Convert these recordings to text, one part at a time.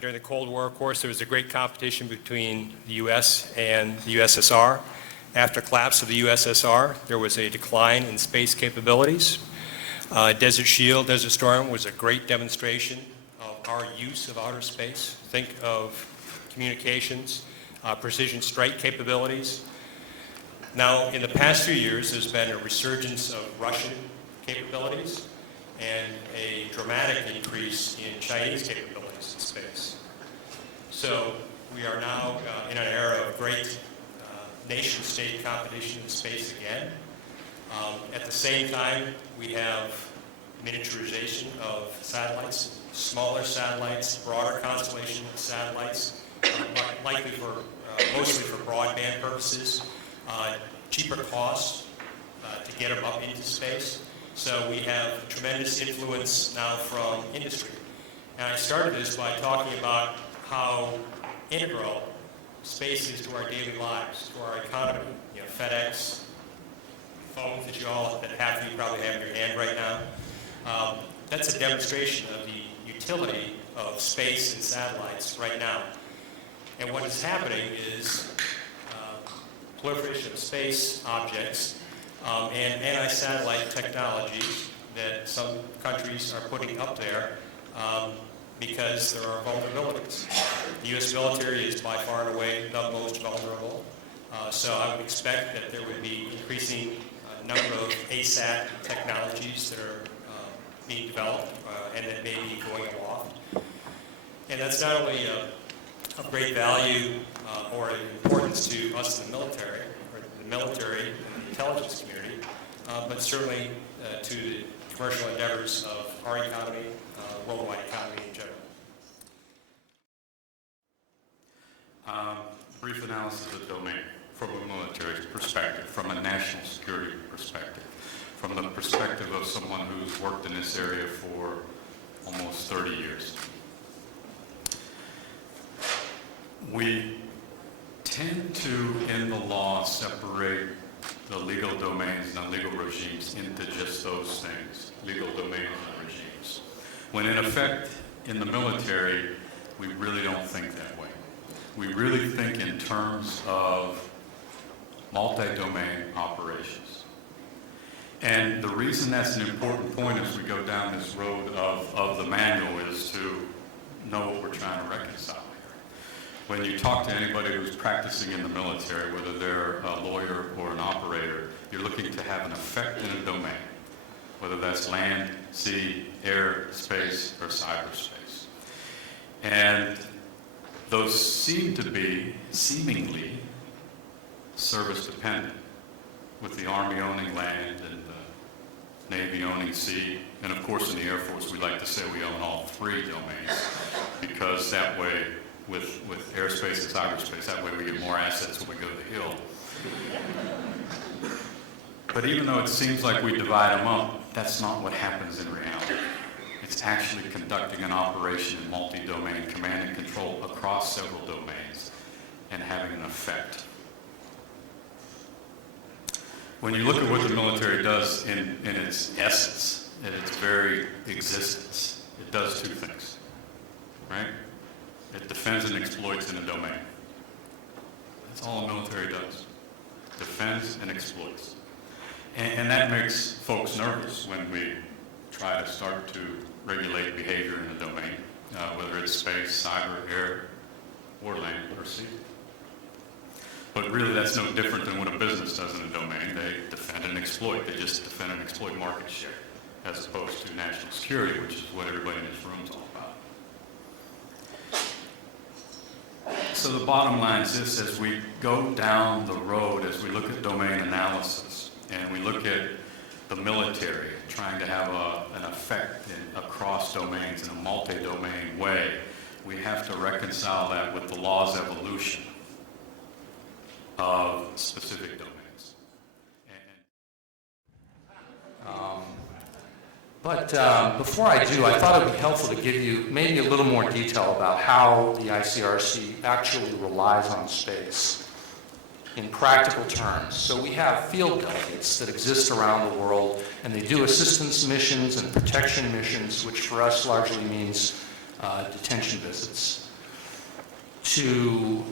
During the Cold War, of course, there was a great competition between the U.S. and the USSR. After the collapse of the USSR, there was a decline in space capabilities. Desert Shield, Desert Storm was a great demonstration of our use of outer space. Think of communications, precision strike capabilities. Now, in the past few years, there's been a resurgence of Russian capabilities and a dramatic increase in Chinese capabilities in space. So we are now in an era of great nation-state competition in space again. At the same time, we have miniaturization of satellites, smaller satellites, broader constellation of satellites, likely for mostly for broadband purposes, cheaper costs to get them up into space. So we have tremendous influence now from industry. And I started this by talking about how integral space is to our daily lives, to our economy. You know, FedEx, phones that half of you probably have in your hand right now. That's a demonstration of the utility of space and satellites right now. And what is happening is proliferation of space objects and anti-satellite technologies that some countries are putting up there because there are vulnerabilities. The U.S. military is by far and away the most vulnerable. So I would expect that there would be increasing number of ASAT technologies that are being developed and that may be going aloft. And that's not only of great value or importance to us in the military, or the military and the intelligence community, but certainly to the commercial endeavors of our economy, worldwide economy in general. Brief analysis of the domain from a military perspective, from a national security perspective, from the perspective of someone who's worked in this area for almost 30 years. We tend to, in the law, separate the legal domains and the legal regimes into just those things, legal domains and regimes. When in effect, in the military, we really don't think that way. We really think in terms of multi-domain operations. And the reason that's an important point as we go down this road of the manual is to know what we're trying to reconcile here. When you talk to anybody who's practicing in the military, whether they're a lawyer or an operator, you're looking to have an effect in a domain, whether that's land, sea, air, space, or cyberspace. And those seem to be, seemingly, service dependent, with the Army owning land and the Navy owning sea, and of course in the Air Force we like to say we own all three domains, because that way, with airspace and cyberspace, that way we get more assets when we go to the Hill. But even though it seems like we divide them up, that's not what happens in reality. It's actually conducting an operation in multi-domain command and control across several domains and having an effect. When you look at what the military does in its essence, in its very existence, it does two things, right? It defends and exploits in a domain. That's all the military does. Defends and exploits. And that makes folks nervous when we try to start to regulate behavior in a domain, whether it's space, cyber, air, or land, or sea. But really that's no different than what a business does in a domain. They defend and exploit. They just defend and exploit market share, as opposed to national security, which is what everybody in this room is all about. So the bottom line is this: as we go down the road, as we look at domain analysis, and we look at the military trying to have an effect across domains in a multi-domain way, we have to reconcile that with the law's evolution of specific domains. But before I do, I thought it would be helpful to give you maybe a little more detail about how the ICRC actually relies on space in practical terms. So we have field delegates that exist around the world, and they do assistance missions and protection missions, which for us largely means detention visits to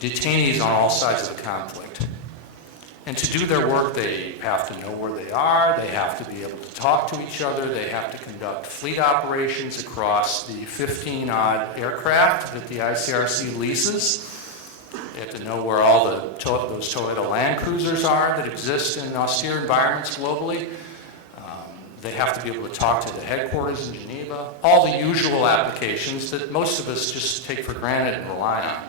detainees on all sides of the conflict. And to do their work, they have to know where they are, they have to be able to talk to each other, they have to conduct fleet operations across the 15-odd aircraft that the ICRC leases. They have to know where all those Toyota Land Cruisers are that exist in austere environments globally. They have to be able to talk to the headquarters in Geneva, all the usual applications that most of us just take for granted and rely on.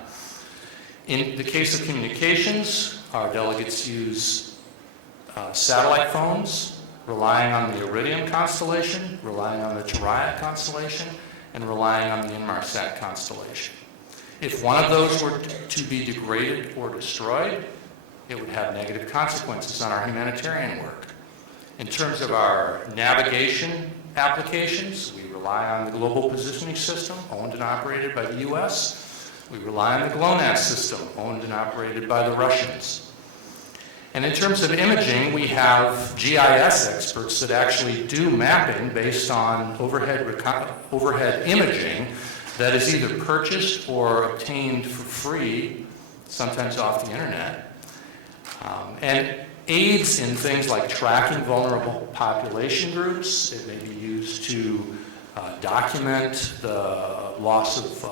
In the case of communications, our delegates use satellite phones, relying on the Iridium constellation, relying on the Tariad constellation, and relying on the Inmarsat constellation. If one of those were to be degraded or destroyed, it would have negative consequences on our humanitarian work. In terms of our navigation applications, we rely on the Global Positioning System, owned and operated by the US. We rely on the GLONASS system, owned and operated by the Russians. And in terms of imaging, we have GIS experts that actually do mapping based on overhead imaging that is either purchased or obtained for free, sometimes off the internet. And aids in things like tracking vulnerable population groups. It may be used to document the loss of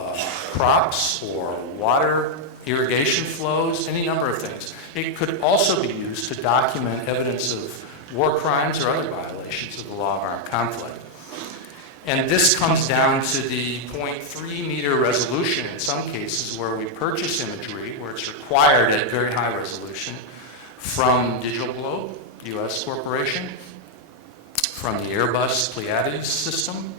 crops or water, irrigation flows, any number of things. It could also be used to document evidence of war crimes or other violations of the law of armed conflict. And this comes down to the 0.3 meter resolution in some cases where we purchase imagery, where it's required at very high resolution, from Digital Globe, US corporation, from the Airbus Pleiades system.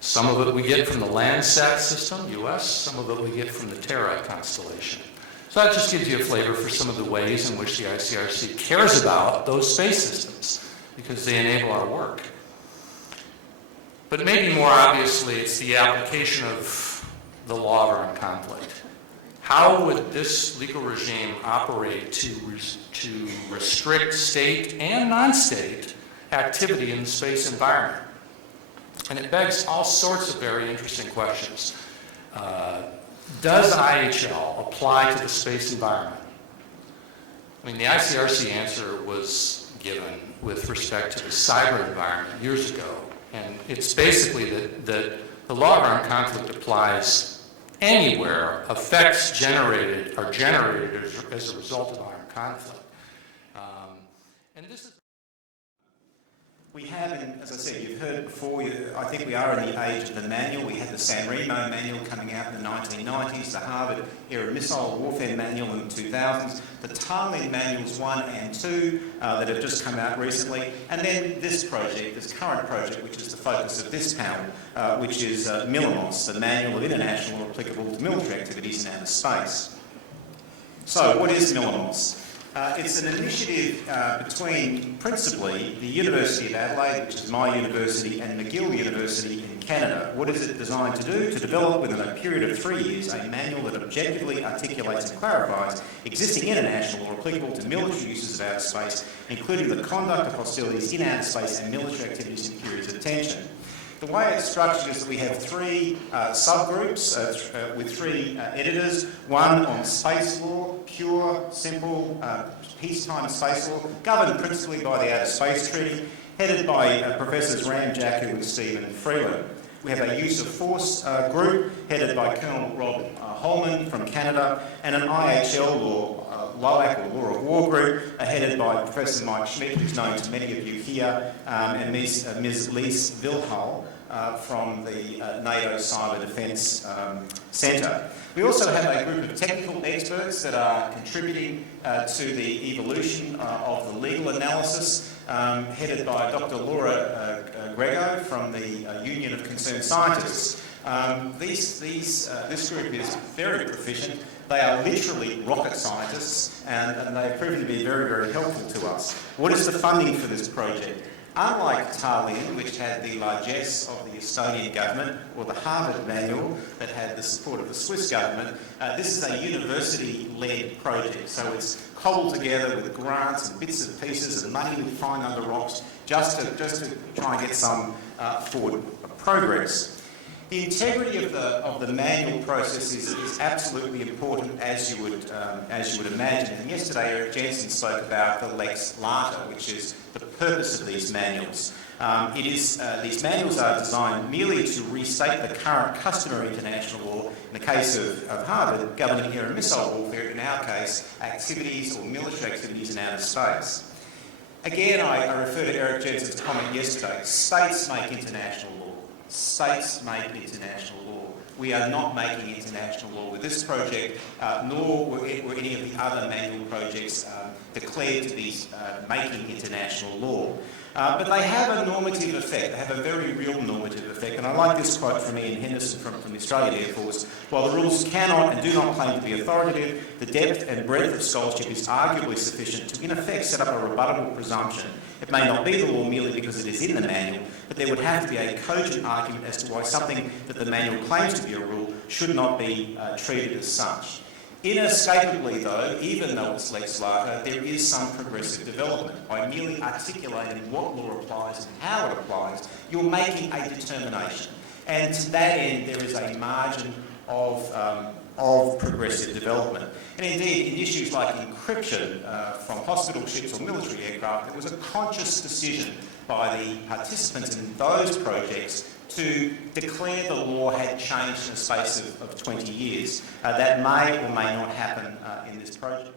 Some of it we get from the Landsat system, US, some of it we get from the Terra constellation. So that just gives you a flavor for some of the ways in which the ICRC cares about those space systems, because they enable our work. But maybe more obviously, it's the application of the law of armed conflict. How would this legal regime operate to restrict state and non-state activity in the space environment? And it begs all sorts of very interesting questions. Does IHL apply to the space environment? I mean, the ICRC answer was given with respect to the cyber environment years ago. And it's basically that the law of armed conflict applies anywhere effects generated are generated as a result of armed conflict. And this is... We have, as I said, you've heard before, I think we are in the age of the manual. We had the San Remo manual coming out in the 1990s, the Harvard Era Missile Warfare manual in the 2000s, the Tallinn manuals 1 and 2 that have just come out recently, and then this project, this current project, which is the focus of this panel, which is MILIMOS, the Manual of International Applicable to Military Activities in Outer Space. So, what is MILIMOS? It's an initiative between principally the University of Adelaide, which is my university, and McGill University in Canada. What is it designed to do? To develop within a period of 3 years a manual that objectively articulates and clarifies existing international or applicable to military uses of outer space, including the conduct of hostilities in outer space and military activities in periods of tension. The way it's structured is that we have 3 subgroups with 3 editors, one on space law, pure, simple, peacetime space law, governed principally by the Outer Space Treaty, headed by Professors Ram Jacku and Stephen Freeland. We have a use of force group, headed by Colonel Rob Holman from Canada, and an IHL law, LOAC, or Law of War group, headed by Professor Mike Schmidt, who's known to many of you here, and Ms. Lise Vilhal from the NATO Cyber Defence Centre. We also have a group of technical experts that are contributing to the evolution of the legal analysis, headed by Dr. Laura Grego from the Union of Concerned Scientists. This group is very proficient. They are literally rocket scientists, and they have proven to be very, very helpful to us. What is the funding for this project? Unlike Tallinn, which had the largesse of the Estonian government, or the Harvard manual that had the support of the Swiss government, this is a university-led project. So it's cobbled together with grants and bits and pieces and money we find under rocks just to try and get some forward progress. The integrity of the manual process is absolutely important, as you would imagine. And yesterday, Eric Jensen spoke about the lex lata, which is the purpose of these manuals. These manuals are designed merely to restate the current customary international law, in the case of Harvard, governing air and missile warfare, in our case, activities or military activities in outer space. Again, I refer to Eric Jensen's comment yesterday. States make international law. States make international law. We are not making international law with this project, nor were any of the other manual projects declared to be making international law. But they have a normative effect. They have a very real normative effect. And I like this quote from Ian Henderson from the Australian Air Force. While the rules cannot and do not claim to be authoritative, the depth and breadth of scholarship is arguably sufficient to, in effect, set up a rebuttable presumption. It may not be the law merely because it is in the manual, but there would have to be a cogent argument as to why something that the manual claims to be a rule should not be treated as such. Inescapably, though, even though it's lex lata, there is some progressive development. By merely articulating what law applies and how it applies, you're making a determination. And to that end, there is a margin of progressive development. And indeed, in issues like encryption from hospital ships or military aircraft, there was a conscious decision by the participants in those projects to declare the law had changed in the space of 20 years. That may or may not happen in this project.